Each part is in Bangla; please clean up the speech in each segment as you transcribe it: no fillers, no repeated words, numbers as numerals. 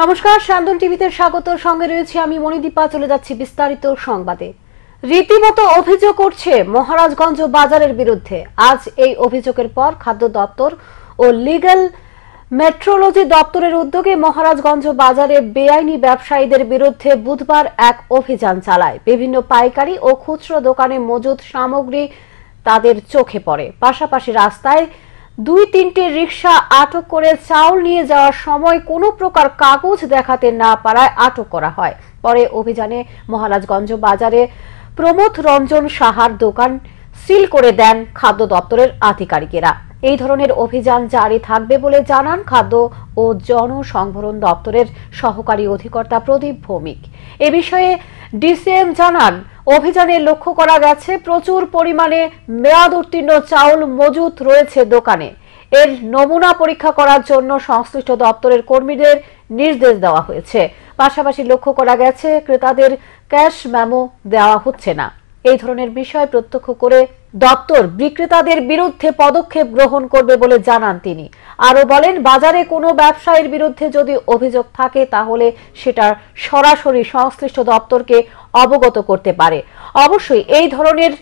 নমস্কার, শান্তন টিভিতে স্বাগত। সঙ্গে রয়েছে আমি মণিদীপা। চলে যাচ্ছি বিস্তারিত সংবাদে। রীতিমতো অভিযোগ করছে মহারাজগঞ্জ বাজারের বিরুদ্ধে। আজ এই অভিযোগের পর খাদ্য দপ্তর ও লিগ্যাল মেট্রোলজি দপ্তরের উদ্যোগে মহারাজগঞ্জ বাজারে বেআইনি ব্যবসায়ীদের বিরুদ্ধে বুধবার এক অভিযান চালায়। বিভিন্ন পাইকারি ও খুচরো দোকানে মজুদ সামগ্রী তাদের চোখে পড়ে। পাশাপাশি রাস্তায় ২-৩টি রিকশা আটক করে চাউল নিয়ে যাওয়ার সময় কোনো প্রকার কাগজ দেখাতে না পারায় আটক করা হয়। পরে অভিযানে মহারাজগঞ্জ বাজারে প্রমোদ রঞ্জন সাহার দোকান সিল করে দেন খাদ্য দপ্তরের আধিকারিকেরা। এই ধরনের অভিযান জারি থাকবে বলে জানান খাদ্য ও জনসংভরণ দপ্তরের সহকারী অধিকর্তা প্রদীপ ভৌমিক। এ বিষয়ে ডিসিএম জানান, অভিযানে লক্ষ্য করা গেছে প্রচুর পরিমাণে মেয়াদ উত্তীর্ণ চাউল মজুত রয়েছে দোকানে। এর নমুনা পরীক্ষা করার জন্য সংশ্লিষ্ট দপ্তরের কর্মীদের নির্দেশ দেওয়া হয়েছে। পাশাপাশি লক্ষ্য করা গেছে ক্রেতাদের ক্যাশ মেমো দেওয়া হচ্ছে না। এই ধরনের বিষয় প্রত্যক্ষ করে দপ্তর বিক্রেতাদের বিরুদ্ধে পদক্ষেপ গ্রহণ করবে বলে জানান তিনি। আরো বলেন, বাজারে কোনো ব্যবসায়ীর বিরুদ্ধে যদি অভিযোগ থাকে তাহলে সেটা সরাসরি সংশ্লিষ্ট দপ্তরকে অবগত করতে পারে। অবশ্যই এই ধরনের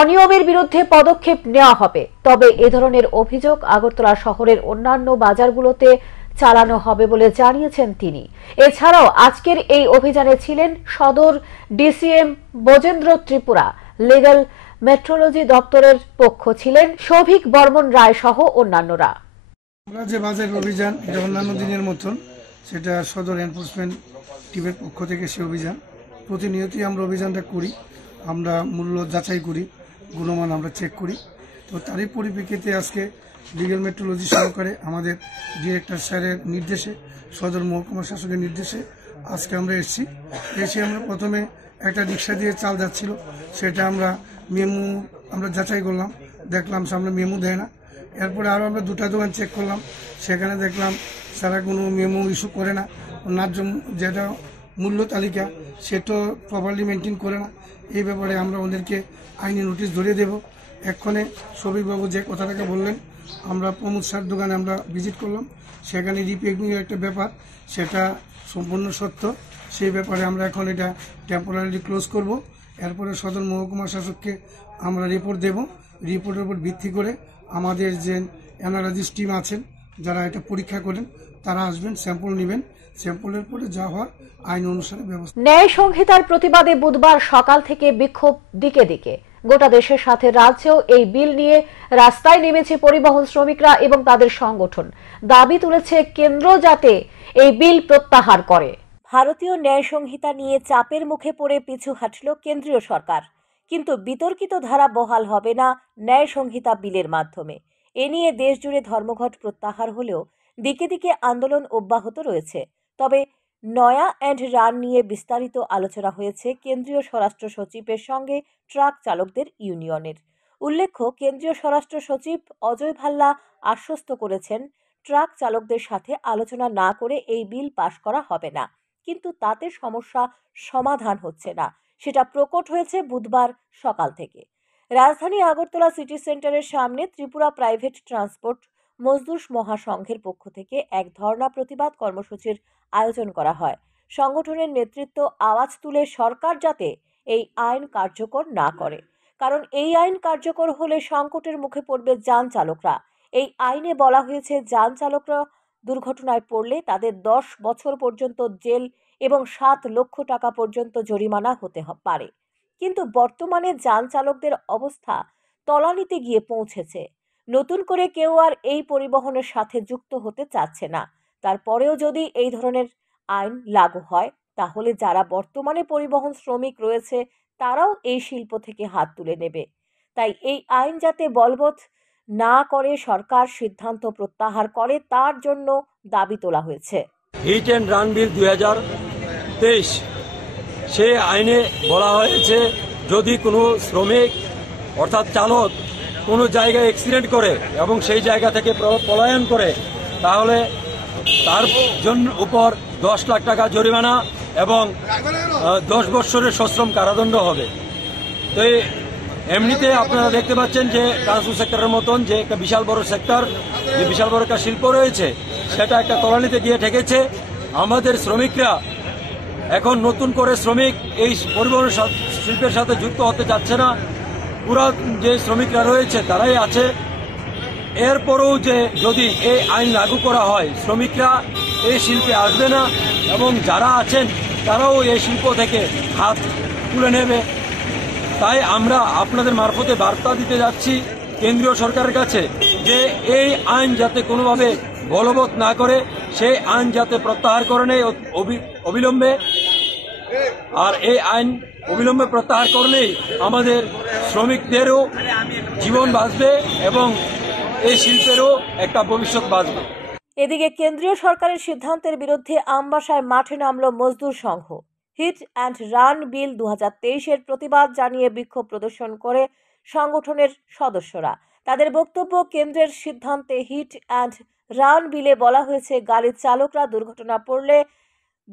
অনিয়মের বিরুদ্ধে পদক্ষেপ নেওয়া হবে। তবে এ ধরনের অভিযোগ আগরতলা শহরের অন্যান্য বাজারগুলোতে চালানো হবে বলে জানিয়েছেন তিনি। এছাড়াও আজকের এই অভিযানে ছিলেন সদর DCM Bajendra Tripura, legal metrology দপ্তরের পক্ষ ছিলেন সৌভিক বর্মন রায় সহ অন্যান্যরা। আমরা যে বাজার অভিযান এটা অন্যান্য দিনের মতন, সেটা সদর এনফোর্সমেন্ট টিমের পক্ষ থেকে সে অভিযান প্রতিনিয়তই আমরা অভিযানটা করি। আমরা মূল্য যাচাই করি, গুণমান আমরা চেক করি। তো তারই পরিপ্রেক্ষিতে আজকে লিগ্যাল মেট্রোলজি সহকারে আমাদের ডিরেক্টর স্যারের নির্দেশে, সদর মহকুমা শাসকের নির্দেশে আজকে আমরা এসে আমরা প্রথমে একটা রিক্সা দিয়ে চাল যাচ্ছিল, সেটা আমরা আমরা যাচাই করলাম, দেখলাম সামনে মেমো দেয় না। এরপরে আরও আমরা 2টা দোকান চেক করলাম, সেখানে দেখলাম তারা কোনো মেমো ইস্যু করে না, ন্যায্য যেটা মূল্য তালিকা সেটা প্রপারলি মেনটেন করে না। এই ব্যাপারে আমরা ওদেরকে আইনি নোটিশ ধরিয়ে দেব। এক্ষণে সৌভিকবাবু যে কথাটাকে বললেন, আমরা প্রমোদ স্যার দোকানে আমরা ভিজিট করলাম, সেখানে রিপেকিংয়ের একটা ব্যাপার, সেটা সম্পূর্ণ সত্য। সেই ব্যাপারে আমরা এখন এটা টেম্পোরারি ক্লোজ করব। এরপরে সদর মহকুমা শাসককে আমরা রিপোর্ট দেব। রিপোর্টের উপর ভিত্তি করে আমাদের যে অ্যানালাইসিস টিম আছেন যারা এটা পরীক্ষা করেন, তারা আসবেন, স্যাম্পল নেবেন, স্যাম্পলের পরে যা হয় আইন অনুসারে ব্যবস্থা। ন্যায় সংহিতার প্রতিবাদে বুধবার সকাল থেকে বিক্ষোভ দিকে দিকে। গোটা দেশের সাথে রাজ্যেও এই বিল নিয়ে রাস্তায় নেমেছে পরিবহন শ্রমিকরা এবং তাদের সংগঠন। দাবি তুলেছে কেন্দ্র যাতে এই বিল প্রত্যাহার করে। ভারতীয় ন্যায় সংহিতা নিয়ে চাপের মুখে পড়ে পিছু হাঁটল কেন্দ্রীয় সরকার, কিন্তু বিতর্কিত ধারা বহাল হবে না ন্যায় সংহিতা বিলের মাধ্যমে। এ নিয়ে দেশজুড়ে ধর্মঘট প্রত্যাহার হলেও দিকে দিকে আন্দোলন অব্যাহত রয়েছে। তবে নয়া অ্যান্ড রান নিয়ে বিস্তারিত আলোচনা হয়েছে কেন্দ্রীয় স্বরাষ্ট্র সচিবের সঙ্গে ট্রাক চালকদের ইউনিয়নের। উল্লেখ্য, কেন্দ্রীয় স্বরাষ্ট্র সচিব অজয় ভাল্লা আশ্বস্ত করেছেন ট্রাক চালকদের সাথে আলোচনা না করে এই বিল পাশ করা হবে না, কিন্তু তাতে সমস্যা সমাধান হচ্ছে না, সেটা প্রকট হয়েছে বুধবার সকাল থেকে। রাজধানী আগরতলা সিটি সেন্টারের সামনে ত্রিপুরা প্রাইভেট ট্রান্সপোর্ট মজদুর মহাসংঘের পক্ষ থেকে এক ধর্ণা প্রতিবাদ কর্মসূচির আয়োজন করা হয়। সংগঠনের নেতৃত্ব আওয়াজ তুলে সরকার যাতে এই আইন কার্যকর না করে, কারণ এই আইন কার্যকর হলে সংকটের মুখে পড়বে যান চালকরা। এই আইনে বলা হয়েছে যান চালকরা দুর্ঘটনায় পড়লে তাদের 10 বছর পর্যন্ত জেল এবং 7 লক্ষ টাকা পর্যন্ত জরিমানা হতে পারে। কিন্তু বর্তমানে যান চালকদের অবস্থা তলানিতে গিয়ে পৌঁছেছে। নতুন করে কেউ আর এই পরিবহনের সাথে যুক্ত হতে চাচ্ছে না। তারপরেও যদি এই ধরনের আইন লাগু হয়, তাহলে যারা বর্তমানে পরিবহন শ্রমিক রয়েছে তারাও এই শিল্প থেকে হাত তুলে নেবে। তাই এই আইন যাতে বলবৎ না করে সরকার সিদ্ধান্ত প্রত্যাহার করে, তার জন্য দাবি তোলা হয়েছে। হিট অ্যান্ড রান বিল 2023 সে আইনে বলা হয়েছে, যদি কোনো শ্রমিক অর্থাৎ চালক কোনো জায়গায় অ্যাক্সিডেন্ট করে এবং সেই জায়গা থেকে পলায়ন করে, তাহলে তার জন্য উপর 10 লাখ টাকা জরিমানা এবং 10 বছরের সশ্রম কারাদণ্ড হবে। তো এমনিতে আপনারা দেখতে পাচ্ছেন যে ট্রান্সপোর্ট সেক্টরের মতন যে একটা বিশাল বড় সেক্টর, যে বিশাল বড় একটা শিল্প রয়েছে, সেটা একটা তলানিতে গিয়ে ঠেকেছে। আমাদের শ্রমিকরা এখন নতুন করে শ্রমিক এই পরিবহন শিল্পের সাথে যুক্ত হতে যাচ্ছে না। পুরাতন যে শ্রমিকরা রয়েছে তারাই আছে। এরপরেও যে যদি এই আইন লাগু করা হয়, শ্রমিকরা এই শিল্পে আসবে না এবং যারা আছেন তারাও এই শিল্প থেকে হাত তুলে নেবে। তাই আমরা আপনাদের মারফতে বার্তা দিতে যাচ্ছি কেন্দ্রীয় সরকারের কাছে যে এই আইন যাতে কোনোভাবে বলবৎ না করে, সেই আইন যাতে প্রত্যাহার করে নেয় অবিলম্বে। আর এই আইন অবিলম্বে প্রত্যাহার করলেই আমাদের শ্রমিকদেরও জীবন বাঁচবে এবং এই শিল্পেরও একটা ভবিষ্যৎ বাঁচবে। এদিকে কেন্দ্রীয় সরকারের সিদ্ধান্তের বিরুদ্ধে আমবাসায় মাঠে নামল মজদুর সংঘ। হিট অ্যান্ড রান বিল 2023-এর প্রতিবাদ জানিয়ে বিক্ষোভ প্রদর্শন করে সংগঠনের সদস্যরা। তাদের বক্তব্য, কেন্দ্রের সিদ্ধান্তে হিট অ্যান্ড রান বিলে বলা হয়েছে গাড়ির চালকরা দুর্ঘটনা পড়লে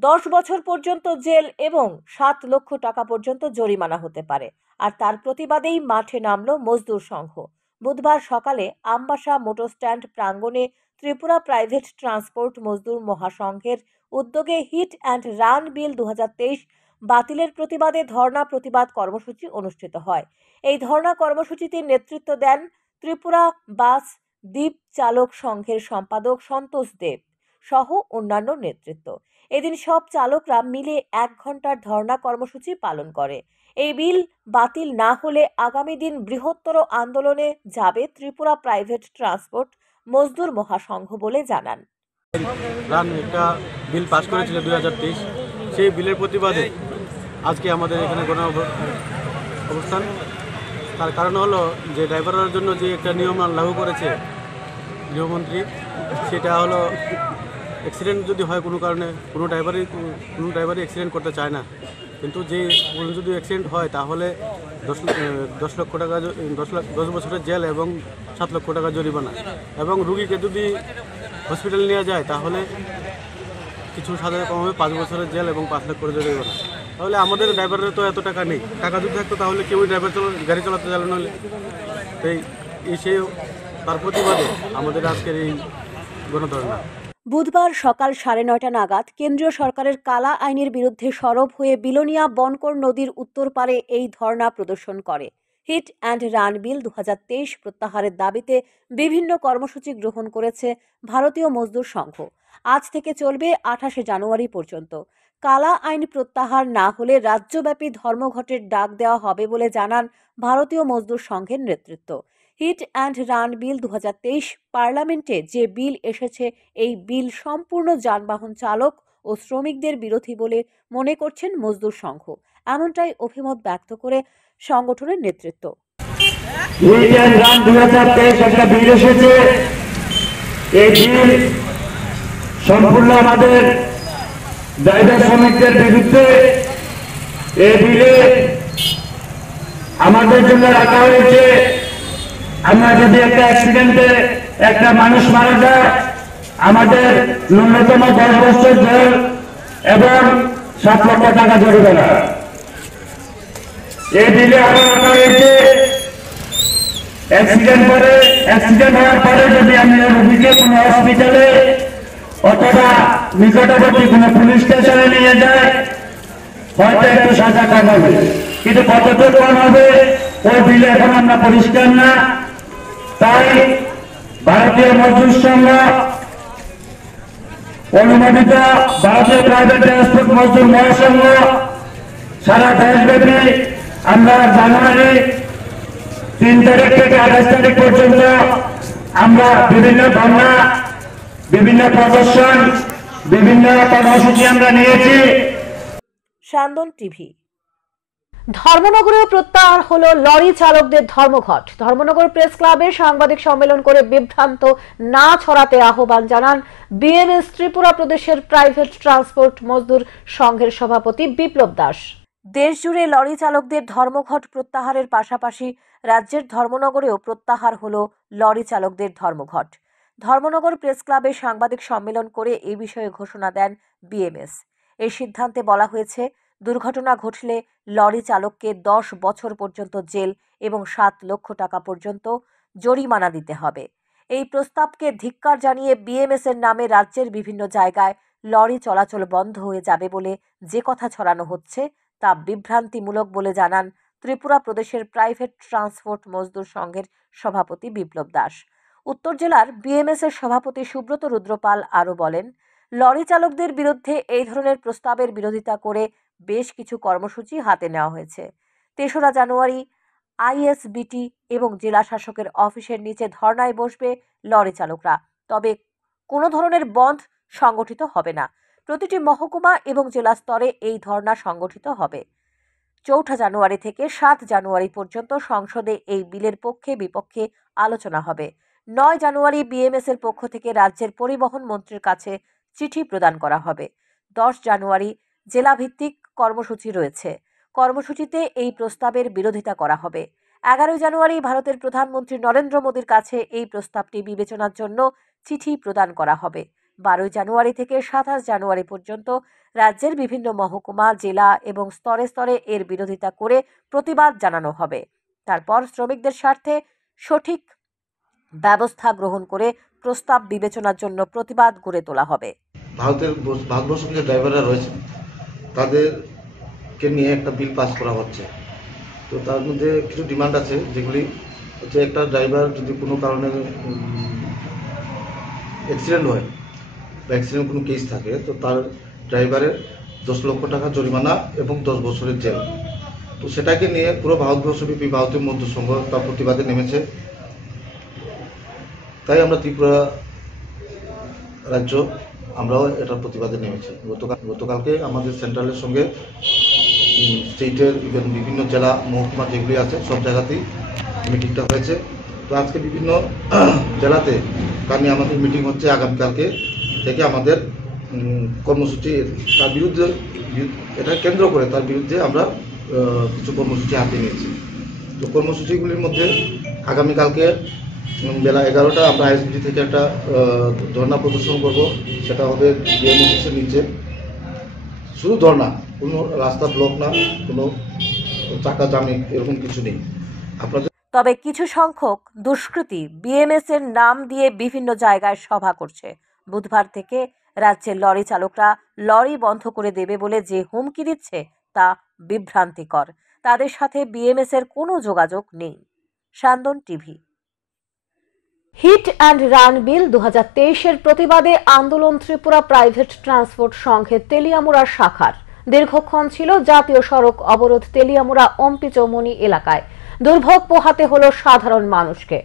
10 বছর পর্যন্ত জেল এবং 7 লক্ষ টাকা পর্যন্ত জরিমানা হতে পারে। আর তার প্রতিবাদেই মাঠে নামল মজদুর সংঘ। বুধবার সকালে আমবাসা মোটর স্ট্যান্ড প্রাঙ্গণে ত্রিপুরা প্রাইভেট ট্রান্সপোর্ট মজদুর মহাসংঘের উদ্যোগে হিট অ্যান্ড রান বিল 2023 বাতিলের প্রতিবাদে ধর্ণা প্রতিবাদ কর্মসূচি অনুষ্ঠিত হয়। এই ধর্ণা কর্মসূচিতে নেতৃত্ব দেন ত্রিপুরা বাস দ্বীপ চালক সংঘের সম্পাদক সন্তোষ দেব সহ অন্যান্য নেতৃত্ব। এদিন সব চালকরা মিলে 1 ঘন্টার ধর্ণা কর্মসূচি পালন করে। এই বিল বাতিল না হলে আগামী দিন বৃহত্তর আন্দোলনে যাবে ত্রিপুরা প্রাইভেট ট্রান্সপোর্ট মজদুর মহাসংঘ বলে জানান। একটা বিল পাস করেছিল 2023, সেই বিলের প্রতিবাদে আজকে আমাদের এখানে গণ অবস্থান। তার কারণ হলো যে ড্রাইভারের জন্য যে একটা নিয়ম লাগু করেছে গৃহমন্ত্রী, সেটা হলো অ্যাক্সিডেন্ট যদি হয় কোনো কারণে, কোনো ড্রাইভারই অ্যাক্সিডেন্ট করতে চায় না, কিন্তু যে যদি অ্যাক্সিডেন্ট হয় তাহলে 10 লক্ষ টাকা 10 বছরের জেল এবং 7 লক্ষ টাকা জরিমানা, এবং রুগীকে যদি হসপিটাল নিয়ে যায় তাহলে কিছু সাজা কম হবে, 5 বছরের জেল এবং 5 লক্ষ করে জরিমানা। তাহলে আমাদের ড্রাইভারের তো এত টাকা নেই, টাকা যদি থাকতো তাহলে কেউই গাড়ি চালাতে চাইল নইলে। সেই তার প্রতিবাদে আমাদের আজকের এই গণধর্ণা। বুধবার সকাল 9:30 নাগাদ কেন্দ্রীয় সরকারের কালা আইনের বিরুদ্ধে সরব হয়ে বিলোনিয়া বনকর নদীর উত্তর পারে এই ধর্ণা প্রদর্শন করে। হিট অ্যান্ড রান বিল 2023 প্রত্যাহারের দাবিতে বিভিন্ন কর্মসূচি গ্রহণ করেছে ভারতীয় মজদুর সংঘ। আজ থেকে চলবে 28শে জানুয়ারি পর্যন্ত। কালা আইন প্রত্যাহার না হলে রাজ্যব্যাপী ধর্মঘটের ডাক দেওয়া হবে বলে জানান ভারতীয় মজদুর সংঘের নেতৃত্ব। হিট অ্যান্ড রান বিল 2023 পার্লামেন্টে যে বিল এসেছে, এই বিল সম্পূর্ণ যানবাহন চালক ও শ্রমিকদের বিরোধী বলে মনে করছেন মজদুর সংঘ। এমনটাই অভিমত ব্যক্ত করে সংগঠনের নেতৃত্ব। হিট অ্যান্ড রান 2023 একটা বিল এসেছে, এই বিল সম্পূর্ণ আমাদের ড্রাইভার শ্রমিকদের বিরুদ্ধে। এই বিলে আমাদের জন্য রাখা হয়েছে, আমরা যদি একটা অ্যাক্সিডেন্টে একটা মানুষ মারা যায়, আমাদের ন্যূনতম 10 বছর জেল এবং 7 লক্ষ টাকা জরিমানা। এই বিলে আরো রাখা হয়েছে, অ্যাক্সিডেন্ট হওয়ার পরে যদি আমি রোগীকে কোনো হসপিটালে অথবা নিকটবর্তী কোনো পুলিশ স্টেশনে নিয়ে যায়, হয়তো একটু সাজা কম হবে, কিন্তু কতটুকু কম হবে ওই বিলে এখন আমরা পরিষ্কার না। তাই ভারতীয় মজদুর সংঘ অনুমোদিত ভারতীয় প্রাইভেট ট্রান্সপোর্ট মজদুর মহাসংঘ সারা দেশব্যাপী আমরা জানুয়ারি 3 তারিখ থেকে 28 তারিখ পর্যন্ত আমরা বিভিন্ন ধর্ণা, বিভিন্ন প্রদর্শন, বিভিন্ন কর্মসূচি আমরা নিয়েছি। সান্দন টিভি। ধর্মনগরেও প্রত্যাহার হলো লরি চালকদের ধর্মঘট। ধর্মনগর প্রেস ক্লাবে সাংবাদিক সম্মেলন করে বিভ্রান্ত না ছড়াতে আহ্বান জানান বিএমএস ত্রিপুরা প্রদেশের প্রাইভেট ট্রান্সপোর্ট মজদুর সংঘের সভাপতি বিপ্লব দাস। দেশজুড়ে লরি চালকদের ধর্মঘট প্রত্যাহারের পাশাপাশি রাজ্যের ধর্মনগরেও প্রত্যাহার হলো লরি চালকদের ধর্মঘট। ধর্মনগর প্রেস ক্লাবে সাংবাদিক সম্মেলন করে এই বিষয়ে ঘোষণা দেন বিএমএস। এই সিদ্ধান্তে বলা হয়েছে, দুর্ঘটনা ঘটলে লরি চালককে 10 বছর পর্যন্ত জেল এবং 7 লক্ষ টাকা পর্যন্ত জরিমানা দিতে হবে। এই প্রস্তাবকে ধিক্কার জানিয়ে বিএমএস এর নামে রাজ্যের বিভিন্ন জায়গায় লরি চলাচল বন্ধ হয়ে যাবে বলে যে কথা ছড়ানো হচ্ছে তা বিভ্রান্তিমূলক বলে জানান ত্রিপুরা প্রদেশের প্রাইভেট ট্রান্সপোর্ট মজদুর সংঘের সভাপতি বিপ্লব দাস। উত্তর জেলার বিএমএস এর সভাপতি সুব্রত রুদ্রপাল আরও বলেন, লরি চালকদের বিরুদ্ধে এই ধরনের প্রস্তাবের বিরোধিতা করে বেশ কিছু কর্মসূচি হাতে নেওয়া হয়েছে। ৩রা জানুয়ারি আইএসবিটি এবং জেলা শাসকের অফিসের নিচে ধর্নায় বসবে লরি চালকরা। তবে কোনো ধরনের বন্ধ সংগঠিত হবে না। প্রতিটি মহকুমা এবং জেলা স্তরে এই ধর্না সংগঠিত হবে। ৪ঠা জানুয়ারি থেকে ৭ জানুয়ারি পর্যন্ত সংসদে এই বিলের পক্ষে বিপক্ষে আলোচনা হবে। ৯ জানুয়ারি বিএমএস এর পক্ষ থেকে রাজ্যের পরিবহন মন্ত্রীর কাছে চিঠি প্রদান করা হবে। ১০ জানুয়ারি জেলাভিত্তিক কর্মসূচি রয়েছে। কর্মসূচিতে এই প্রস্তাবের বিরোধিতা করা হবে। ১১ জানুয়ারি ভারতের প্রধানমন্ত্রী নরেন্দ্র মোদীর কাছে এই প্রস্তাবটি বিবেচনার জন্য চিঠি প্রদান করা হবে। ১২ জানুয়ারি থেকে ২৭ জানুয়ারি পর্যন্ত রাজ্যের বিভিন্ন মহকুমা, জেলা এবং স্তরে স্তরে এর বিরোধিতা করে প্রতিবাদ জানানো হবে। তারপর শ্রমিকদের স্বার্থে সঠিক ব্যবস্থা গ্রহণ করে প্রস্তাব বিবেচনার জন্য প্রতিবাদ গড়ে তোলা হবে। ভারতবর্ষের যে ড্রাইভাররা রয়েছে তাদেরকে নিয়ে একটা বিল পাস করা হচ্ছে। তো তার মধ্যে কিছু ডিমান্ড আছে, যেগুলি হচ্ছে একটা ড্রাইভার যদি কোনো কারণে অ্যাক্সিডেন্ট হয় বা অ্যাক্সিডেন্ট কোনো কেস থাকে, তো তার ড্রাইভারের 10 লক্ষ টাকা জরিমানা এবং 10 বছরের জেল। তো সেটাকে নিয়ে পুরো ভারতবর্ষব্যাপী ভারতীয় মজদুর সংঘ তার প্রতিবাদে নেমেছে। তাই আমরা ত্রিপুরা রাজ্য আমরাও এটার প্রতিবাদে নেমেছি। গতকালকে আমাদের সেন্ট্রালের সঙ্গে স্টেটের বিভিন্ন জেলা মহকুমা যেগুলি আছে সব জায়গাতেই মিটিংটা হয়েছে। তো আজকে বিভিন্ন জেলাতে তা নিয়ে আমাদের মিটিং হচ্ছে। আগামীকালকে থেকে আমাদের কর্মসূচি তার বিরুদ্ধে, এটা কেন্দ্র করে তার বিরুদ্ধে আমরা কিছু কর্মসূচি হাতে নিয়েছি। তো কর্মসূচিগুলির মধ্যে আগামীকালকে বেলা 11টা আমরা আইএসবিটি থেকে একটা ধর্ণা প্রদর্শন করব। সেটা হবে ডিএম অফিসের নিচে। শুধু ধর্ণা, কোনো রাস্তা ব্লক না, কোনো চাকা জামি এরকম কিছু নেই। আপনাদের তবে কিছু সংখ্যক দুষ্কৃতী বিএমএস এর নাম দিয়ে বিভিন্ন জায়গায় সভা করছে। বুধবার থেকে রাজ্যের লরি চালকরা লরি বন্ধ করে দেবে বলে যে হুমকি দিচ্ছে তা বিভ্রান্তিকর। তাদের সাথে বিএমএস এর কোনো যোগাযোগ নেই। সান্দন টিভি। হিট অ্যান্ড রান বিল 2023-এর প্রতিবাদে আন্দোলন ত্রিপুরা প্রাইভেট ট্রান্সপোর্ট সংঘের তেলিয়ামুড়া শাখার। দীর্ঘক্ষণ ছিল জাতীয় সড়ক অবরোধ তেলিয়ামুড়া অম্পি চৌমনি এলাকায়। দুর্ভোগ পোহাতে হলো সাধারণ মানুষকে।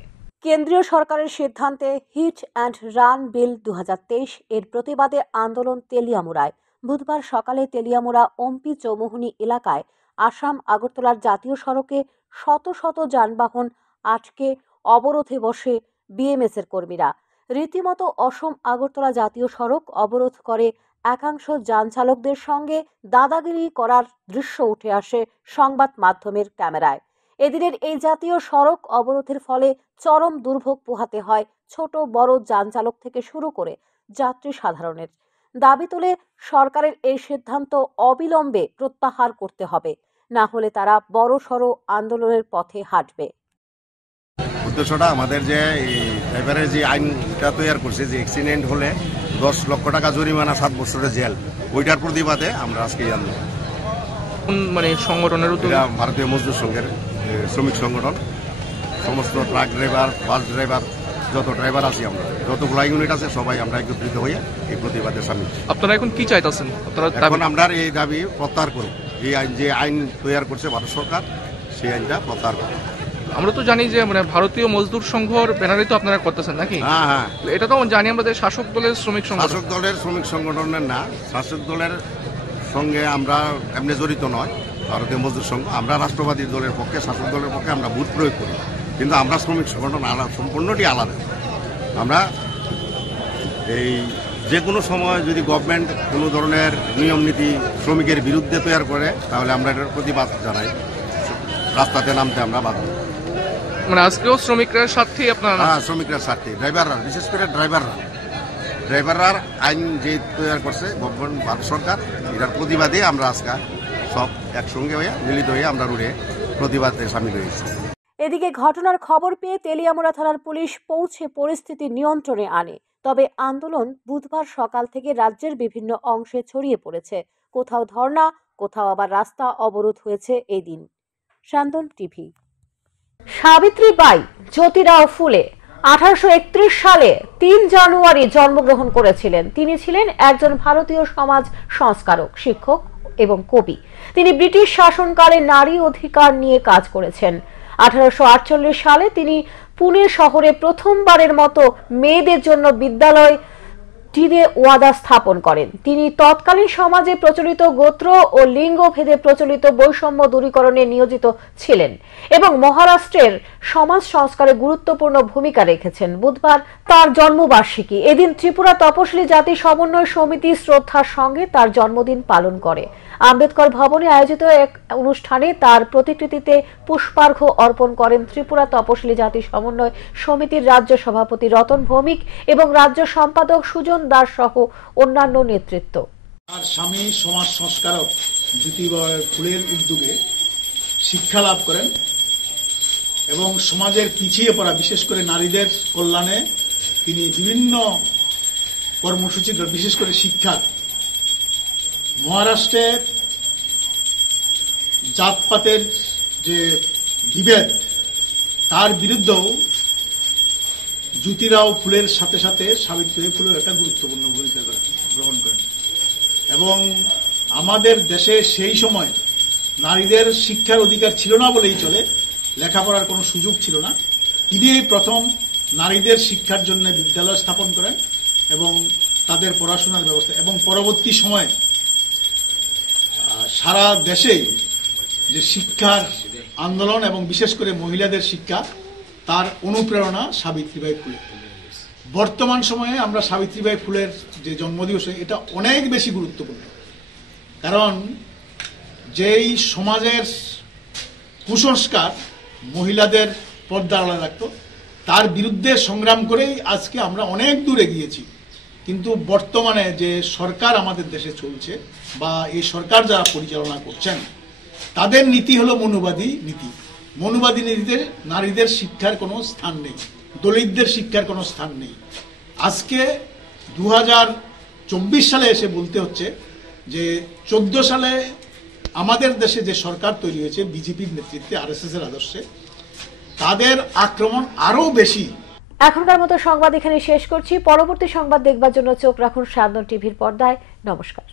কেন্দ্রীয় সরকারের সিদ্ধান্তে হিট অ্যান্ড রান বিল 2023 এর প্রতিবাদে আন্দোলন তেলিয়ামুড়ায়। বুধবার সকালে তেলিয়ামুড়া অম্পি চৌমুহনী এলাকায় আসাম আগরতলার জাতীয় সড়কে শত শত যানবাহন আটকে অবরোধে বসে বিএমএস এর কর্মীরা। রীতিমতো অসম আগরতলা জাতীয় সড়ক অবরোধ করে একাংশ যান চালকদের সঙ্গে দাদাগিরি করার দৃশ্য উঠে আসে সংবাদ মাধ্যমের ক্যামেরায়। এদিনের এই জাতীয় সড়ক অবরোধের ফলে চরম দুর্ভোগ পোহাতে হয় ছোট বড় যান চালক থেকে শুরু করে যাত্রী সাধারণের। দাবি তুলে সরকারের এই সিদ্ধান্ত অবিলম্বে প্রত্যাহার করতে হবে, না হলে তারা বড়সড় আন্দোলনের পথে হাঁটবে। উদ্দেশ্যটা আমাদের যে ড্রাইভারের যে আইনটা তৈরি করছে, যে অ্যাক্সিডেন্ট হলে 10 লক্ষ টাকা জরিমানা 7 বছরের জেল, ওইটার প্রতিবাদে আমরা আজকে জানলাম। মানে সংগঠনের ভারতীয় মজদুর সংঘের শ্রমিক সংগঠন, সমস্ত ট্রাক ড্রাইভার, বাস ড্রাইভার, যত ড্রাইভার আছি আমরা, যতগুলো ইউনিট আছে সবাই আমরা একত্রিত হয়ে এই প্রতিবাদে সামিল। আপনারা এখন কি চাইতেছেন? এখন আমরা এই দাবি প্রত্যাহার করব। এই আইন, যে আইন তৈরি করছে ভারত সরকার, সেই আইনটা প্রত্যাহার করব। আমরা তো জানি যে মানে ভারতীয় মজদুর সংঘর ব্যানারে তো আপনারা করতেছেন নাকি? হ্যাঁ হ্যাঁ, এটা তো জানি আমরা যে শাসক দলের শ্রমিক সংগঠন। শাসক দলের শ্রমিক সংগঠনের না, শাসক দলের সঙ্গে আমরা এমনি জড়িত নয়। ভারতীয় মজদুর সংঘ, আমরা রাষ্ট্রবাদী দলের পক্ষে, শাসক দলের পক্ষে আমরা ভোট প্রয়োগ করি, কিন্তু আমরা শ্রমিক সংগঠন সম্পূর্ণটি আলাদা। আমরা এই যে কোনো সময় যদি গভর্নমেন্ট কোনো ধরনের নিয়ম নীতি শ্রমিকের বিরুদ্ধে তৈরি করে, তাহলে আমরা এটার প্রতিবাদ জানাই, রাস্তাতে নামতে আমরা বাধ্য। মানে আজকেও শ্রমিকরা স্বার্থে আপনারা? হ্যাঁ, শ্রমিকরা স্বার্থে, ড্রাইভাররা, বিশেষ করে ড্রাইভাররা আইন যে তৈরি করছে গভর্নমেন্ট, ভারত সরকার, এটার প্রতিবাদে আমরা আজকে সব একসঙ্গে হয়ে মিলিত হয়ে আমরা রুড়ে প্রতিবাদে সামিল হয়েছি। এদিকে ঘটনার খবর পেয়ে তেলিয়ামুড়া থানার পুলিশ পৌঁছে পরিস্থিতি নিয়ন্ত্রণে আনে। তবে আন্দোলন বুধবার সকাল থেকে রাজ্যের বিভিন্ন অংশে ছড়িয়ে পড়েছে। কোথাও ধর্ণা, কোথাও আবার রাস্তা অবরোধ হয়েছে এই দিন। শান্তন টিভি। সাবিত্রীবাই জ্যোতিরাও ফুলে 1831 সালে 3 জানুয়ারি জন্মগ্রহণ করেছিলেন। তিনি ছিলেন একজন ভারতীয় সমাজ সংস্কারক, শিক্ষক এবং কবি। তিনি ব্রিটিশ শাসনকালে নারী অধিকার নিয়ে কাজ করেছেন। 1848 সালে তিনি পুনে শহরে প্রথমবারের মতো মেয়েদের জন্য বিদ্যালয় টিনে ওয়াদা স্থাপন করেন। তিনি তৎকালীন সমাজে প্রচলিত গোত্র ও লিঙ্গ ভেদে প্রচলিত বৈষম্য দূরীকরণে নিয়োজিত ছিলেন এবং মহারাষ্ট্রের সমাজ সংস্কারে গুরুত্বপূর্ণ ভূমিকা রেখেছেন। বুধবার তার জন্মবার্ষিকী। এদিন ত্রিপুরা তপশিলি জাতি সমন্বয় সমিতি শ্রদ্ধার সঙ্গে তার জন্মদিন পালন করে। আম্বেদকর ভবনে আয়োজিত এক অনুষ্ঠানে তার প্রতিকৃতিতে পুষ্পার্ঘ্য অর্পণ করেন ত্রিপুরা তপশিলি জাতি সমন্বয় সমিতির রাজ্য সভাপতি রতন ভৌমিক এবং রাজ্য সম্পাদক সুজন দাস সহ অন্যান্য নেতৃত্ব। তার স্বামী সমাজ সংস্কারক জ্যোতিরাও ফুলের উদ্যোগে শিক্ষা লাভ করেন এবং সমাজের পিছিয়ে পড়া বিশেষ করে নারীদের কল্যাণে তিনি বিভিন্ন কর্মসূচি, বিশেষ করে শিক্ষা, মহারাষ্ট্রের জাতপাতের যে বিভেদ তার বিরুদ্ধেও জ্যোতিরাও ফুলের সাথে সাথে সাবিত্রী ফুলের একটা গুরুত্বপূর্ণ ভূমিকা গ্রহণ করেন এবং আমাদের দেশে সেই সময় নারীদের শিক্ষার অধিকার ছিল না বলেই চলে, লেখাপড়ার কোনো সুযোগ ছিল না। তিনি প্রথম নারীদের শিক্ষার জন্য বিদ্যালয় স্থাপন করেন এবং তাদের পড়াশোনার ব্যবস্থা, এবং পরবর্তী সময়ে সারা দেশে যে শিক্ষার আন্দোলন এবং বিশেষ করে মহিলাদের শিক্ষা, তার অনুপ্রেরণা সাবিত্রীবাই ফুলে। বর্তমান সময়ে আমরা সাবিত্রীবাই ফুলের যে জন্মদিবস, এটা অনেক বেশি গুরুত্বপূর্ণ, কারণ যেই সমাজের কুসংস্কার মহিলাদের পর্দা আড়ালে রাখত, তার বিরুদ্ধে সংগ্রাম করেই আজকে আমরা অনেক দূর এগিয়েছি। কিন্তু বর্তমানে যে সরকার আমাদের দেশে চলছে বা এই সরকার যারা পরিচালনা করছেন, তাদের নীতি হলো মনুবাদী নীতি। মনুবাদী নীতিতে নারীদের শিক্ষার কোনো স্থান নেই, দলিতদের শিক্ষার কোনো স্থান নেই। আজকে 2024 সালে এসে বলতে হচ্ছে যে 14 সালে আমাদের দেশে যে সরকার তৈরি হয়েছে বিজেপির নেতৃত্বে, আরএসএস এর আদর্শে, তাদের আক্রমণ আরো বেশি। এখনকার মতো সংবাদ এখানে শেষ করছি। পরবর্তী সংবাদ দেখবার জন্য চোখ রাখুন শান্তন টিভির পর্দায়। নমস্কার।